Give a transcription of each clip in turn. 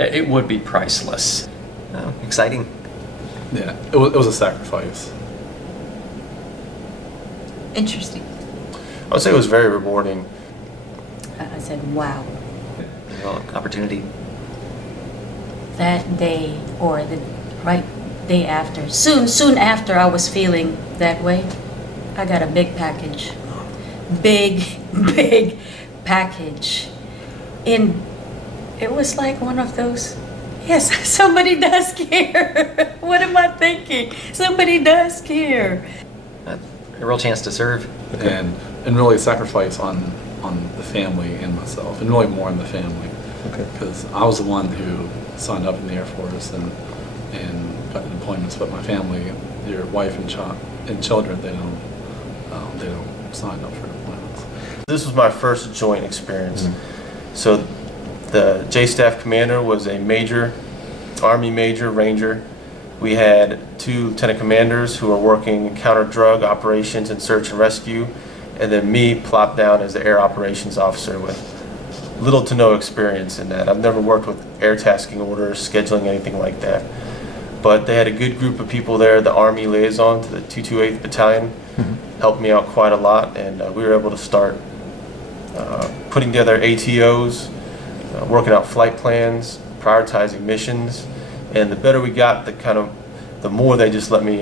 it would be priceless. Oh, exciting. Yeah, it was a sacrifice. Interesting. I would say it was very rewarding. I said, wow. Well, opportunity. That day or the right day after, soon after I was feeling that way, I got a big package. Big package. And it was like one of those, yes, somebody does care. What am I thinking? Somebody does care. A real chance to serve. And really sacrifice on the family and myself, and really more on the family. Okay. Because I was the one who signed up in the Air Force and got the deployments, but my family, your wife and children, they don't sign up for deployments. This was my first joint experience. So the J-Staff commander was a major, Army major, Ranger. We had 2 lieutenant commanders who were working counter-drug operations and search and rescue, and then me plopped down as the air operations officer with little to no experience in that. I've never worked with air tasking orders, scheduling, anything like that. But they had a good group of people there. The Army liaison to the 228th Battalion helped me out quite a lot, and we were able to start putting together ATOs, working out flight plans, prioritizing missions, and the better we got, the more they just let me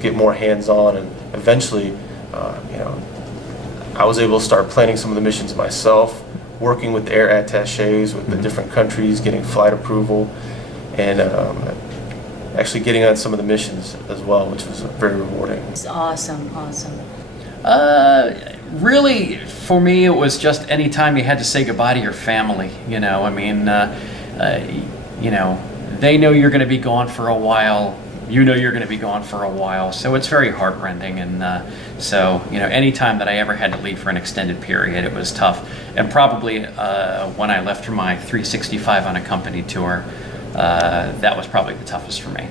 get more hands-on, and eventually, I was able to start planning some of the missions myself, working with the air attachés with the different countries, getting flight approval, and actually getting on some of the missions as well, which was very rewarding. It's awesome. Really, for me, it was just any time you had to say goodbye to your family. You know, I mean, they know you're going to be gone for a while. You know you're going to be gone for a while, so it's very heartrending. And so, any time that I ever had to leave for an extended period, it was tough. And probably when I left for my 365 unaccompanied tour, that was probably the toughest for me.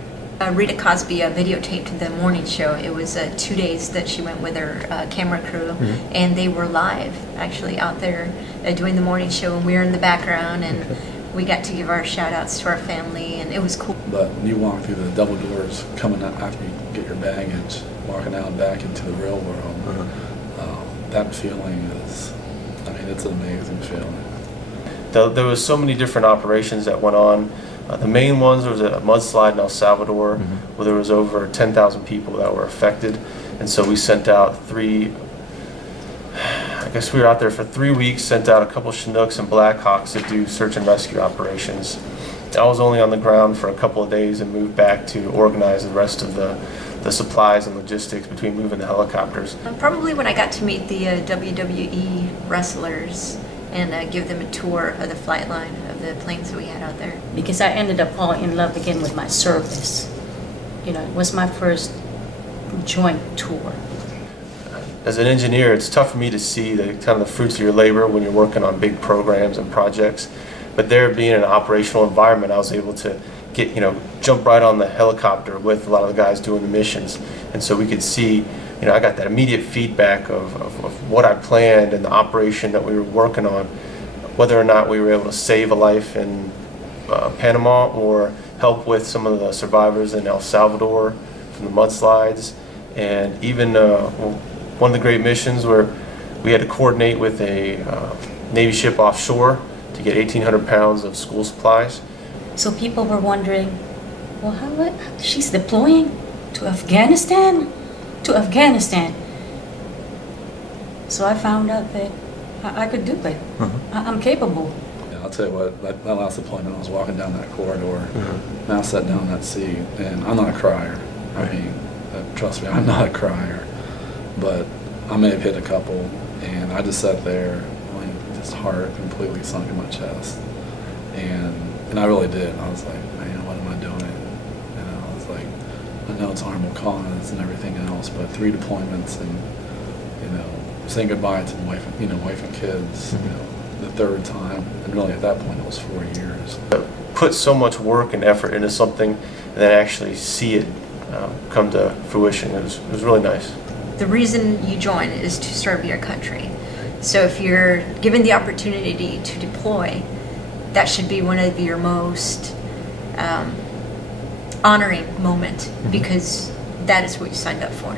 Rita Cosby videotaped the morning show. It was 2 days that she went with her camera crew, and they were live, actually, out there doing the morning show, and we were in the background, and we got to give our shout-outs to our family, and it was cool. But when you walk through the double doors, coming out after you get your baggage, walking out back into the real world, that feeling is, it's an amazing feeling. There was so many different operations that went on. The main ones, there was a mudslide in El Salvador where there was over 10,000 people that were affected, and so we sent out we were out there for 3 weeks, sent out a couple Chinooks and Blackhawks to do search and rescue operations. I was only on the ground for a couple of days and moved back to organize the rest of the supplies and logistics between moving the helicopters. Probably when I got to meet the WWE wrestlers and give them a tour of the flight line of the planes that we had out there. Because I ended up falling in love again with my service. It was my first joint tour. As an engineer, it's tough for me to see the fruits of your labor when you're working on big programs and projects. But there being an operational environment, I was able to jump right on the helicopter with a lot of the guys doing the missions. And so we could see, I got that immediate feedback of what I planned and the operation that we were working on, whether or not we were able to save a life in Panama or help with some of the survivors in El Salvador from the mudslides. And even one of the great missions where we had to coordinate with a Navy ship offshore to get 1,800 pounds of school supplies. So people were wondering, well, she's deploying to Afghanistan? To Afghanistan. So I found out that I could do it. I'm capable. Yeah, I'll tell you what, that last deployment, I was walking down that corridor, and I sat down in that seat, and I'm not a crier. Trust me, I'm not a crier. But I may have hit a couple, and I just sat there, this heart completely sunk in my chest. And I really did. I was like, man, what am I doing? I was like, I know it's honorable cause and everything else, but 3 deployments and, saying goodbye to the wife and kids, the 3rd time, and really at that point it was 4 years. Put so much work and effort into something and then actually see it come to fruition. It was really nice. The reason you join is to serve your country. So if you're given the opportunity to deploy, that should be one of your most honoring moment, because that is what you signed up for.